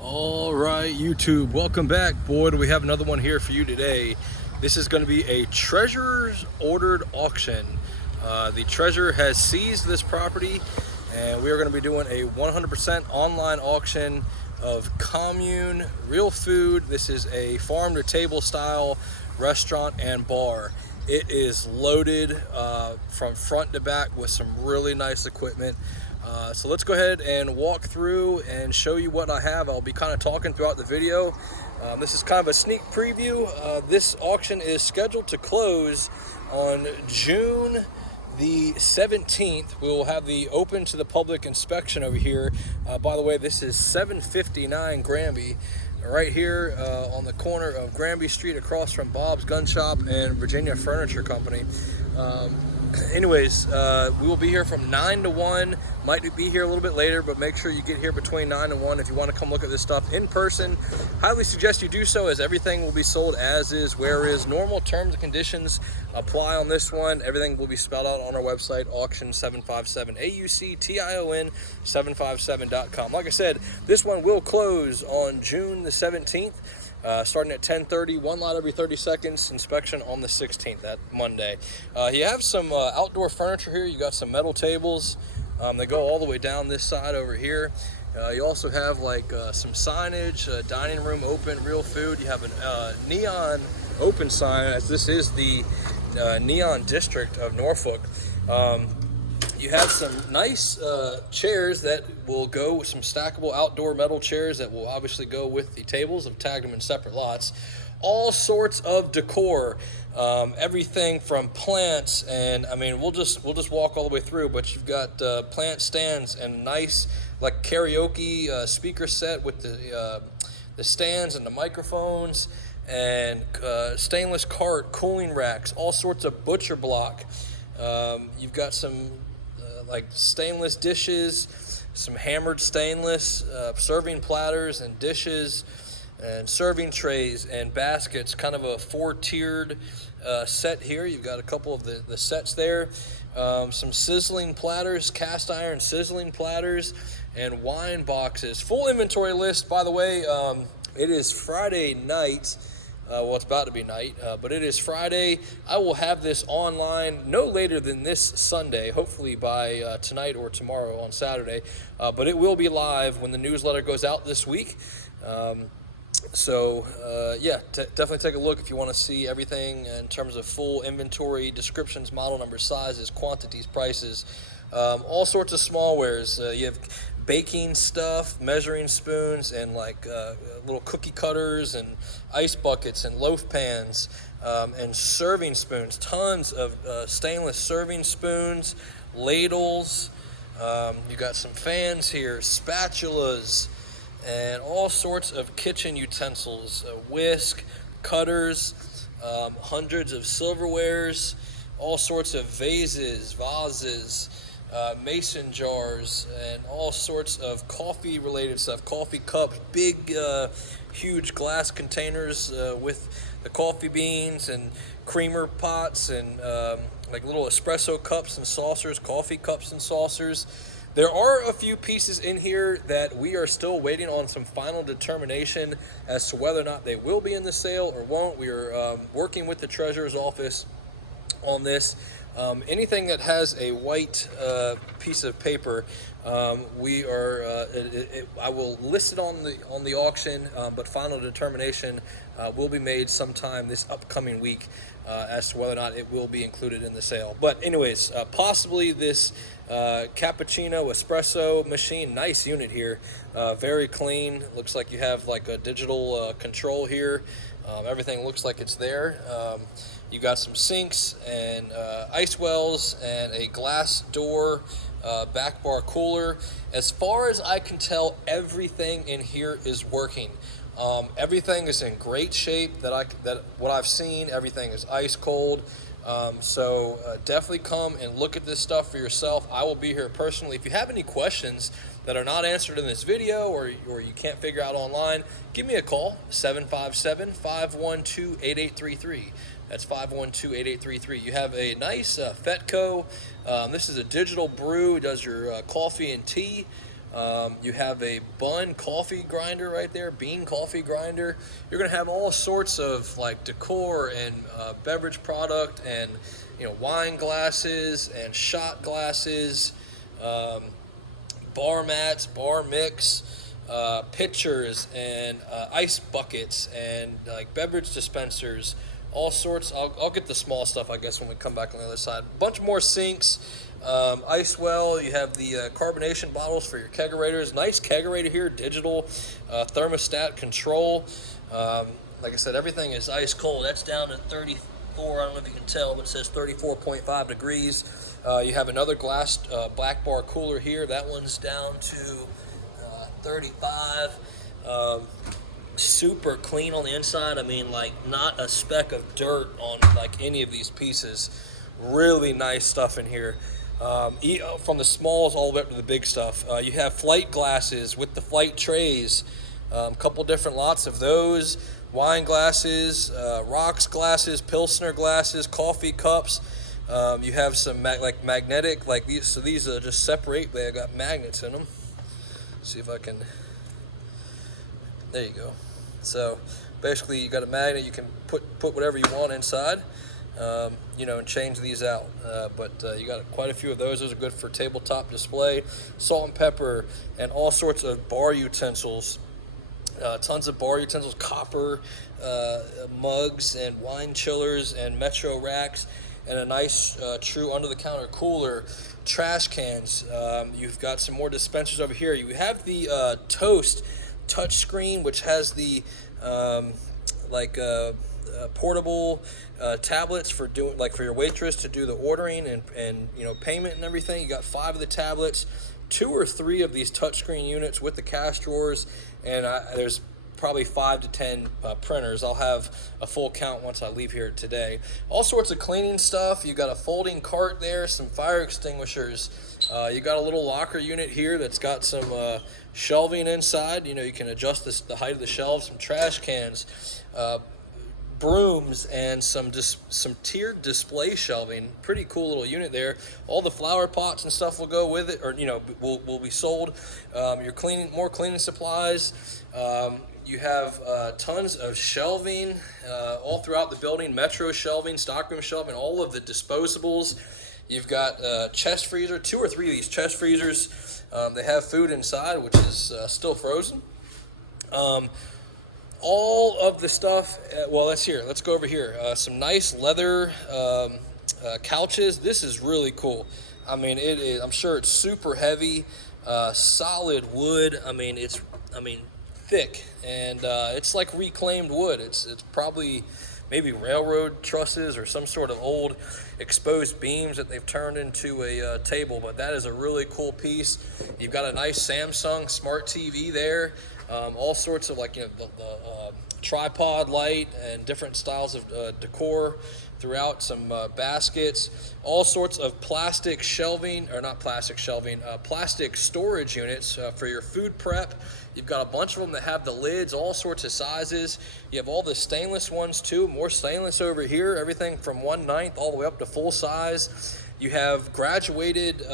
All right, YouTube, welcome back. Boy, do we have another one here for you today. This is going to be a treasurer's ordered auction. The treasurer has seized this property, and we are going to be doing a 100% online auction of Commune real food. This is a farm to table style restaurant and bar. It is loaded from front to back with some really nice equipment. So let's go ahead and walk through and show you what I have. I'll be kind of talking throughout the video. This is kind of a sneak preview. This auction is scheduled to close on June the 17th. We will have the open to the public inspection over here. By the way, this is 759 Granby, right here on the corner of Granby Street, across from Bob's Gun Shop and Virginia Furniture Company. Anyways, we will be here from 9 to 1. Might be here a little bit later, but make sure you get here between 9 and 1 if you want to come look at this stuff in person. Highly suggest you do so, as everything will be sold as is, where is. Normal terms and conditions apply on this one. Everything will be spelled out on our website, auction757, AUCTION 757.com. Like I said, this one will close on June the 17th. Starting at 10:30, one lot every 30 seconds, inspection on the 16th, that Monday. You have some outdoor furniture here. You got some metal tables. They go all the way down this side over here. You also have like some signage, dining room open, real food. You have a neon open sign, as this is the neon district of Norfolk. You have some nice chairs that will go with some stackable outdoor metal chairs that will obviously go with the tables. I've tagged them in separate lots. All sorts of decor, everything from plants, and I mean we'll just walk all the way through. But you've got plant stands and nice like karaoke speaker set with the stands and the microphones, and stainless cart, cooling racks, all sorts of butcher block. You've got some like stainless dishes, some hammered stainless, serving platters and dishes, and serving trays and baskets. Kind of a four-tiered set here. You've got a couple of the sets there. Some sizzling platters, cast iron sizzling platters, and wine boxes. Full inventory list, by the way. It is Friday night. Well, it's about to be night, but it is Friday. I will have this online no later than this Sunday, hopefully by tonight or tomorrow on Saturday. But it will be live when the newsletter goes out this week. Yeah, definitely take a look if you want to see everything in terms of full inventory, descriptions, model numbers, sizes, quantities, prices, all sorts of smallwares. You have baking stuff, measuring spoons, and like little cookie cutters and ice buckets and loaf pans, and serving spoons. Tons of stainless serving spoons, ladles. You got some fans here, spatulas, and all sorts of kitchen utensils, whisk, cutters, hundreds of silverwares, all sorts of vases, mason jars, and all sorts of coffee related stuff. Coffee cups, big huge glass containers with the coffee beans, and creamer pots, and like little espresso cups and saucers, coffee cups and saucers. There are a few pieces in here that we are still waiting on some final determination as to whether or not they will be in the sale or won't. We are working with the treasurer's office on this. Anything that has a white piece of paper, we are. I will list it on the auction, but final determination will be made sometime this upcoming week as to whether or not it will be included in the sale. But anyways, possibly this cappuccino espresso machine. Nice unit here, very clean. Looks like you have like a digital control here. Everything looks like it's there. You got some sinks and ice wells and a glass door back bar cooler. As far as I can tell, everything in here is working. Everything is in great shape. That what I've seen, everything is ice cold. So definitely come and look at this stuff for yourself. I will be here personally. If you have any questions that are not answered in this video, or you can't figure out online, give me a call, 757-512-8833. That's 512-8833. You have a nice Fetco. This is a digital brew. It does your coffee and tea. You have a bun coffee grinder right there, bean coffee grinder. You're gonna have all sorts of like decor and beverage product, and wine glasses and shot glasses, um, bar mats, bar mix, pitchers and ice buckets and like beverage dispensers, all sorts. I'll get the small stuff, I guess, when we come back on the other side. A bunch more sinks, ice well. You have the carbonation bottles for your kegerators. Nice kegerator here, digital thermostat control. Like I said, everything is ice cold. That's down to 34. I don't know if you can tell, but it says 34.5 degrees. You have another glass black bar cooler here. That one's down to 35. Super clean on the inside. I mean, like, not a speck of dirt on like any of these pieces. Really nice stuff in here. From the smalls all the way up to the big stuff. You have flight glasses with the flight trays. A couple different lots of those. Wine glasses, rocks glasses, Pilsner glasses, coffee cups. You have some magnetic, like these. So these just separate. They got magnets in them. See if I can. There you go. So basically, you got a magnet. You can put whatever you want inside, and change these out. But you got quite a few of those. Those are good for tabletop display. Salt and pepper, and all sorts of bar utensils. Tons of bar utensils, copper mugs, and wine chillers, and metro racks, and a nice true under-the-counter cooler. Trash cans. You've got some more dispensers over here. You have the Toast touchscreen, which has the portable tablets for doing, like, for your waitress to do the ordering and payment and everything. You got 5 of the tablets, 2 or 3 of these touchscreen units with the cash drawers, and there's probably 5 to 10 printers. I'll have a full count once I leave here today. All sorts of cleaning stuff. You got a folding cart there, some fire extinguishers. You got a little locker unit here that's got some shelving inside. You can adjust the height of the shelves. Some trash cans, brooms, and some tiered display shelving. Pretty cool little unit there. All the flower pots and stuff will go with it, or will be sold. Your more cleaning supplies. You have tons of shelving all throughout the building. Metro shelving, stockroom shelving, all of the disposables. You've got chest freezer, 2 or 3 of these chest freezers. They have food inside, which is still frozen. All of the stuff, let's go over here. Some nice leather couches. This is really cool. I mean, it is. I'm sure it's super heavy, solid wood. I mean, thick, and it's like reclaimed wood. It's probably maybe railroad trusses or some sort of old exposed beams that they've turned into a table, but that is a really cool piece. You've got a nice Samsung smart TV there, all sorts of the tripod light and different styles of decor throughout, some baskets, all sorts of plastic shelving, or not plastic shelving, plastic storage units for your food prep. You've got a bunch of them that have the lids, all sorts of sizes. You have all the stainless ones too, more stainless over here, everything from 1/9 all the way up to full size. You have graduated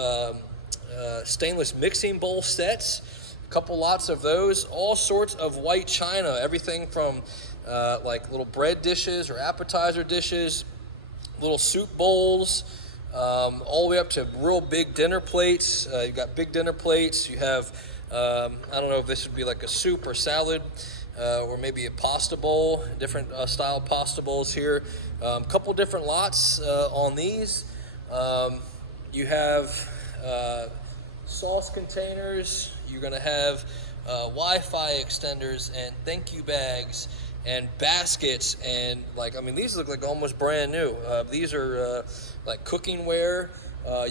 stainless mixing bowl sets, a couple lots of those, all sorts of white china, everything from like little bread dishes or appetizer dishes, little soup bowls, all the way up to real big dinner plates. You've got big dinner plates. You have, I don't know if this would be like a soup or salad, or maybe a pasta bowl, different style pasta bowls here. A couple different lots on these. You have sauce containers. You're going to have Wi-Fi extenders and thank you bags and baskets, and these look like almost brand new. These are like cooking ware.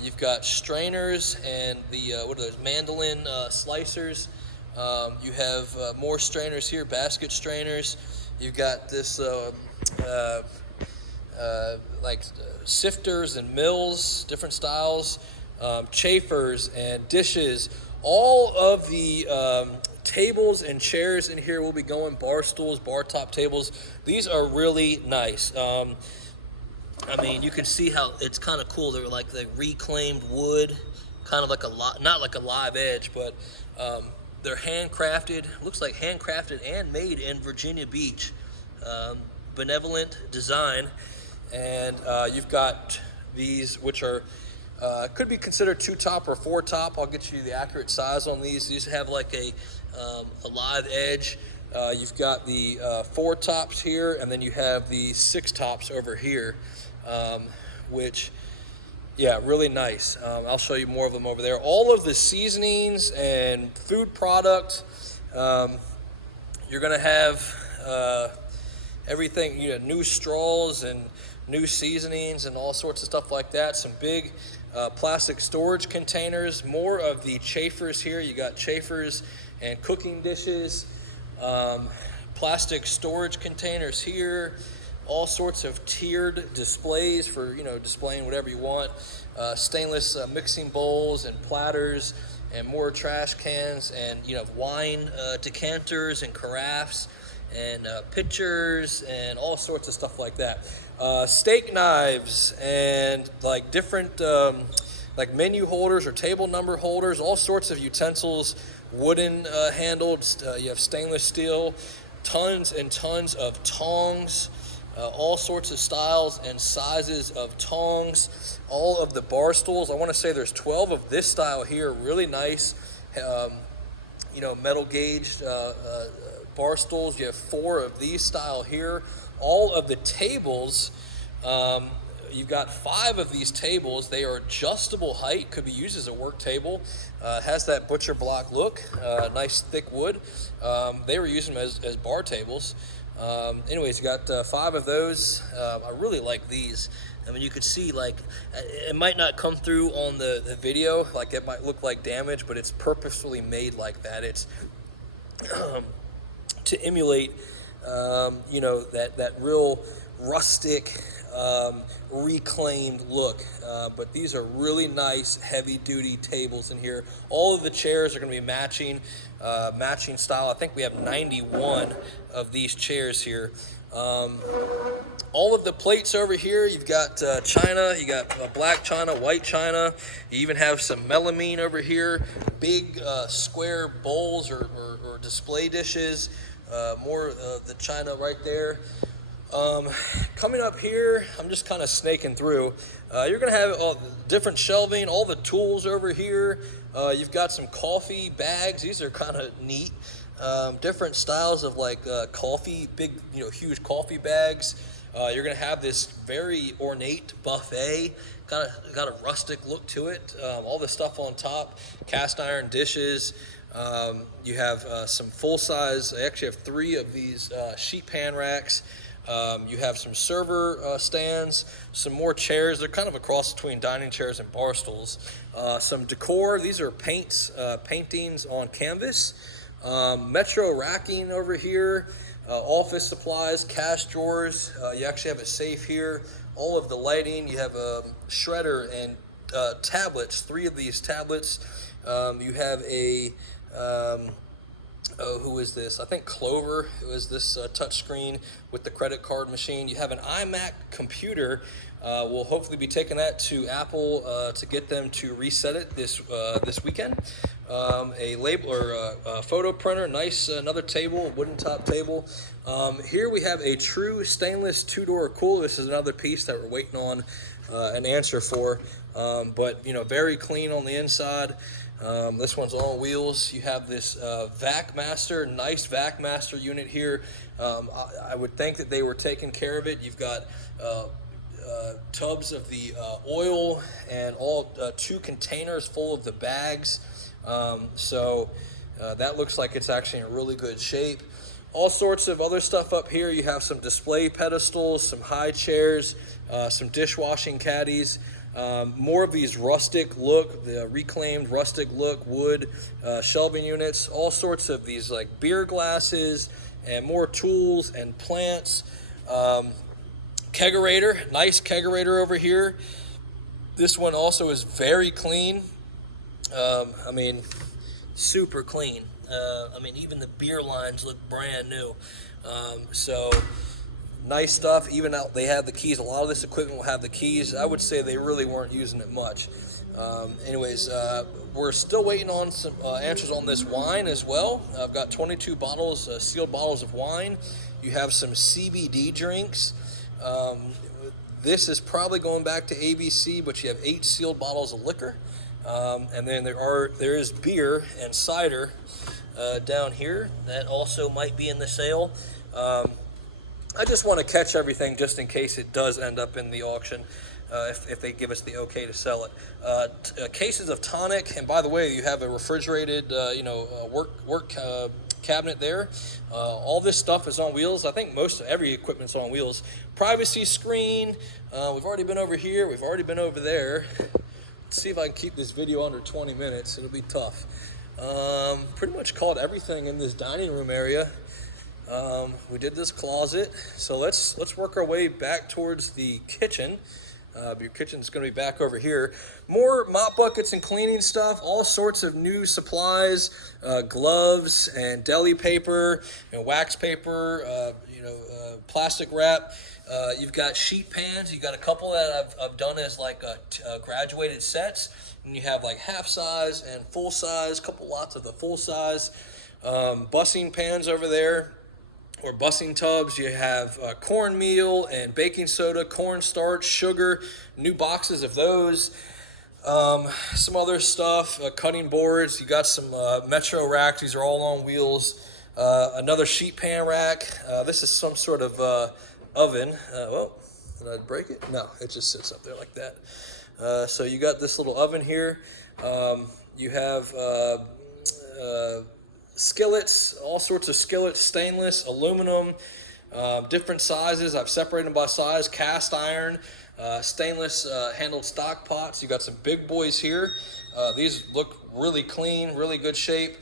You've got strainers and the what are those, mandolin slicers. You have more strainers here, basket strainers. You've got this sifters and mills, different styles, chafers and dishes. All of the tables and chairs in here will be going bar stools, bar top tables. These are really nice. I mean, you can see how it's kind of cool. They're like the reclaimed wood kind of like not like a live edge, but they're handcrafted. Looks like handcrafted and made in Virginia Beach. Benevolent design. And you've got these, which are could be considered 2-top or 4-top. I'll get you the accurate size on these. These have like a live edge. You've got the 4 tops here, and then you have the 6 tops over here, which, yeah, really nice. I'll show you more of them over there. All of the seasonings and food product, you're gonna have everything, new straws and new seasonings and all sorts of stuff like that. Some big plastic storage containers. More of the chafers here. You got chafers and cooking dishes. Plastic storage containers here. All sorts of tiered displays for displaying whatever you want. Stainless mixing bowls and platters, and more trash cans, and wine decanters and carafes, and pitchers, and all sorts of stuff like that. Steak knives, and like different like menu holders or table number holders, all sorts of utensils, wooden handled, you have stainless steel, tons and tons of tongs, all sorts of styles and sizes of tongs, all of the bar stools. I want to say there's 12 of this style here, really nice, metal gauged bar stools. You have 4 of these style here. All of the tables, you've got 5 of these tables. They are adjustable height, could be used as a work table. Has that butcher block look, nice thick wood. They were using them as bar tables. Anyways, you got 5 of those. I really like these. I mean, you could see, like, it might not come through on the video, like it might look like damage, but it's purposefully made like that. It's to emulate, that real rustic, reclaimed look. But these are really nice, heavy-duty tables in here. All of the chairs are going to be matching style. I think we have 91 of these chairs here. All of the plates over here, you've got china, you got black china, white china. You even have some melamine over here, big square bowls or display dishes. More of the china right there. Coming up here, I'm just kind of snaking through. You're going to have different shelving, all the tools over here. You've got some coffee bags. These are kind of neat. Different styles of like coffee, big, huge coffee bags. You're going to have this very ornate buffet, got a rustic look to it. All the stuff on top, cast iron dishes. You have some full-size, I actually have 3 of these sheet pan racks. You have some server stands, some more chairs. They're kind of a cross between dining chairs and bar stools. Some decor. These are paintings on canvas. Metro racking over here. Office supplies, cash drawers. You actually have a safe here. All of the lighting. You have a shredder and tablets. 3 of these tablets. You have a who is this? I think Clover. It was this touch screen with the credit card machine. You have an iMac computer. We'll hopefully be taking that to Apple to get them to reset it this weekend. A label or a photo printer. Nice, another table, wooden top table. Here we have a true stainless 2-door cooler. This is another piece that we're waiting on an answer for. But very clean on the inside. This one's on wheels. You have this Vac Master, nice Vac Master unit here. I would think that they were taking care of it. You've got tubs of the oil and all 2 containers full of the bags. So that looks like it's actually in really good shape. All sorts of other stuff up here. You have some display pedestals, some high chairs, some dishwashing caddies. More of these rustic look, the reclaimed rustic look wood shelving units, all sorts of these like beer glasses and more tools and plants. Kegerator, nice kegerator over here. This one also is very clean. I mean, super clean. I mean, even the beer lines look brand new. So nice stuff. Even out, they have the keys. A lot of this equipment will have the keys. I would say they really weren't using it much. Anyways, we're still waiting on some answers on this wine as well. I've got 22 bottles, sealed bottles of wine. You have some CBD drinks. Um, this is probably going back to ABC, but you have 8 sealed bottles of liquor. And then there is beer and cider down here that also might be in the sale. I just want to catch everything just in case it does end up in the auction, if they give us the okay to sell it. Cases of tonic, and by the way, you have a refrigerated, work cabinet there. All this stuff is on wheels. I think every equipment's on wheels. Privacy screen. We've already been over here. We've already been over there. Let's see if I can keep this video under 20 minutes. It'll be tough. Pretty much caught everything in this dining room area. We did this closet, so let's work our way back towards the kitchen. Your kitchen's going to be back over here. More mop buckets and cleaning stuff, all sorts of new supplies, gloves and deli paper, wax paper, plastic wrap. You've got sheet pans. You've got a couple that I've done as like graduated sets, and you have like half size and full size. Couple lots of the full size. Bussing pans over there, or bussing tubs. You have cornmeal and baking soda, cornstarch, sugar, new boxes of those. Some other stuff, cutting boards. You got some Metro racks. These are all on wheels. Another sheet pan rack. This is some sort of oven. Well, did I break it? No, it just sits up there like that. So you got this little oven here. You have skillets, all sorts of skillets, stainless, aluminum, different sizes. I've separated them by size. Cast iron, stainless handled stock pots. You got some big boys here. These look really clean, really good shape.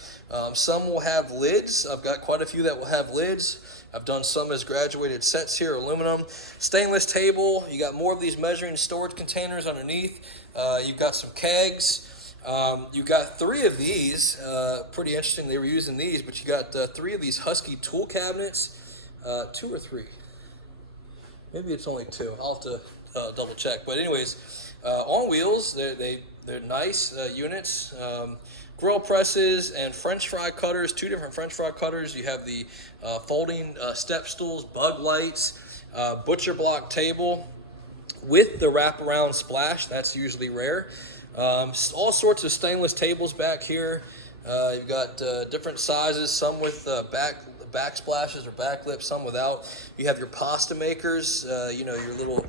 Some will have lids. I've got quite a few that will have lids. I've done some as graduated sets here, aluminum. Stainless table. You got more of these measuring storage containers underneath. You've got some kegs. You got 3 of these, pretty interesting. They were using these, but you got 3 of these Husky tool cabinets, 2 or 3. Maybe it's only 2. I'll have to double check. But anyways, on wheels, they're nice units. Grill presses and French fry cutters, 2 different French fry cutters. You have the folding step stools, bug lights, butcher block table with the wraparound splash. That's usually rare. All sorts of stainless tables back here. You've got different sizes, some with backsplashes or backlips, some without. You have your pasta makers, your little,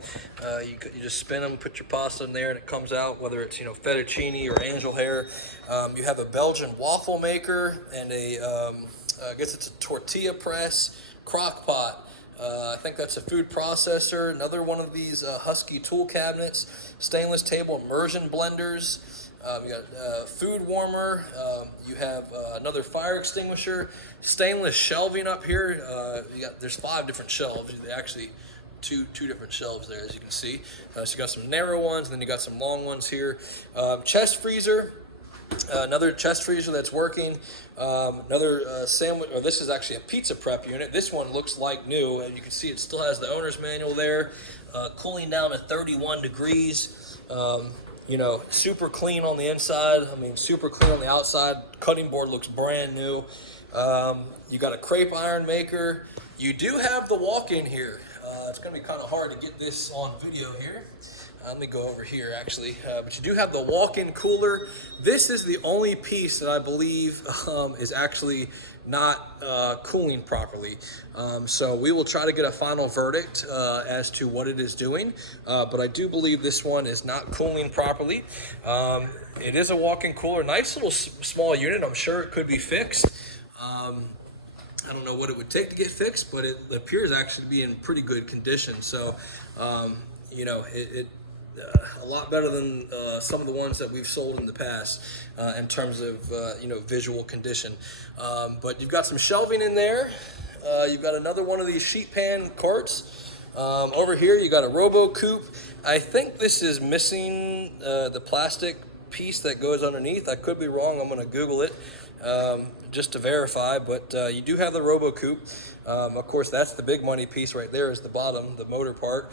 you just spin them, put your pasta in there, and it comes out, whether it's, fettuccine or angel hair. You have a Belgian waffle maker and I guess it's a tortilla press, crock pot. I think that's a food processor. Another one of these Husky tool cabinets, stainless table immersion blenders. You got food warmer. You have another fire extinguisher. Stainless shelving up here. There's 5 different shelves. Actually, two different shelves there, as you can see. So you got some narrow ones, and then you got some long ones here. Chest freezer. Another chest freezer that's working. Another sandwich, or this is actually a pizza prep unit. This one looks like new, and you can see it still has the owner's manual there. Cooling down to 31 degrees. Super clean on the inside. Super clean on the outside. Cutting board looks brand new. You got a crepe iron maker. You do have the walk-in here. It's going to be kind of hard to get this on video here. Let me go over here, actually. But you do have the walk-in cooler. This is the only piece that I believe is actually not cooling properly. So we will try to get a final verdict as to what it is doing. But I do believe this one is not cooling properly. It is a walk-in cooler. Nice little small unit. I'm sure it could be fixed. I don't know what it would take to get fixed, but it appears actually to be in pretty good condition. So, a lot better than some of the ones that we've sold in the past in terms of visual condition. But you've got some shelving in there. You've got another one of these sheet pan carts. Over here you got a robo coupe. I think this is missing the plastic piece that goes underneath. I could be wrong. I'm going to Google it just to verify, but you do have the robo coupe. Of course, that's the big money piece right there, is the bottom, the motor part.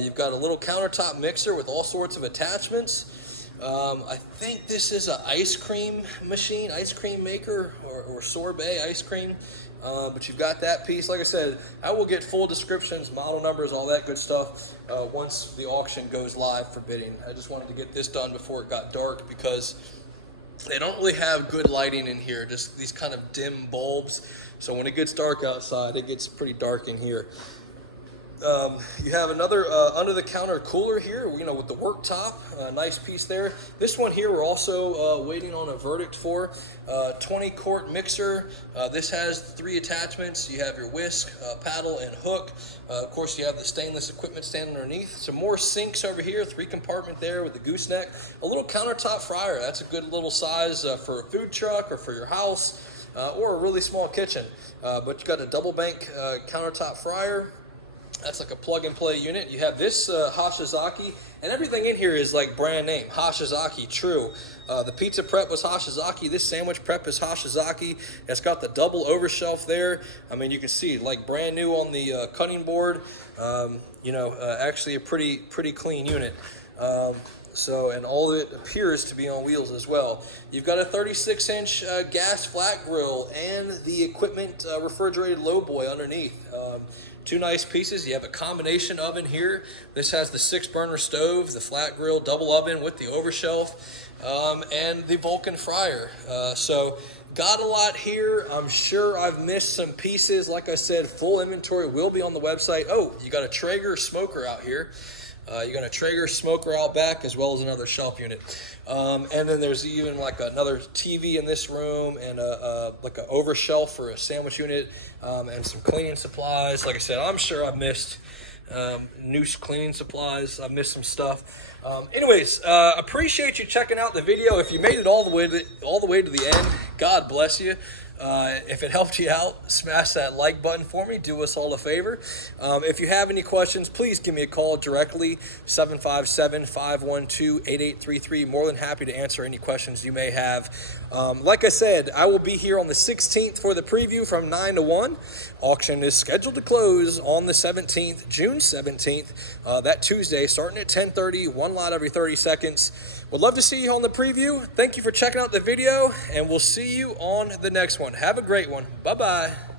You've got a little countertop mixer with all sorts of attachments. I think this is an ice cream machine, ice cream maker, or sorbet ice cream. But you've got that piece. Like I said, I will get full descriptions, model numbers, all that good stuff once the auction goes live for bidding. I just wanted to get this done before it got dark because they don't really have good lighting in here, just these kind of dim bulbs. So when it gets dark outside, it gets pretty dark in here. You have another under-the-counter cooler here, with the worktop, nice piece there. This one here we're also waiting on a verdict for. 20-quart mixer. This has 3 attachments. You have your whisk, paddle, and hook. Of course, you have the stainless equipment stand underneath. Some more sinks over here, 3-compartment there with the gooseneck. A little countertop fryer. That's a good little size for a food truck or for your house or a really small kitchen. But you got a double bank countertop fryer. That's like a plug-and-play unit. You have this Hashizaki, and everything in here is like brand name. Hashizaki, true. The pizza prep was Hashizaki. This sandwich prep is Hashizaki. It's got the double overshelf there. I mean, you can see like brand new on the cutting board. Actually a pretty clean unit. And all of it appears to be on wheels as well. You've got a 36-inch gas flat grill and the equipment refrigerated lowboy underneath. 2 nice pieces. You have a combination oven here. This has the 6-burner stove, the flat grill, double oven with the overshelf, and the Vulcan fryer. So got a lot here. I'm sure I've missed some pieces. Like I said, full inventory will be on the website. Oh, you got a Traeger smoker out here. You got a Traeger smoker out back as well as another shelf unit. And then there's even like another TV in this room and like an overshelf for a sandwich unit and some cleaning supplies. Like I said, I'm sure I've missed new cleaning supplies. I've missed some stuff. Anyways, appreciate you checking out the video. If you made it all the way to the end, God bless you. If it helped you out, smash that like button for me. Do us all a favor. If you have any questions, please give me a call directly, 757-512-8833. More than happy to answer any questions you may have. Like I said, I will be here on the 16th for the preview from 9 to 1. Auction is scheduled to close on the 17th, June 17th, that Tuesday, starting at 10:30, 1 lot every 30 seconds. Would love to see you on the preview. Thank you for checking out the video, and we'll see you on the next one. Have a great one. Bye-bye.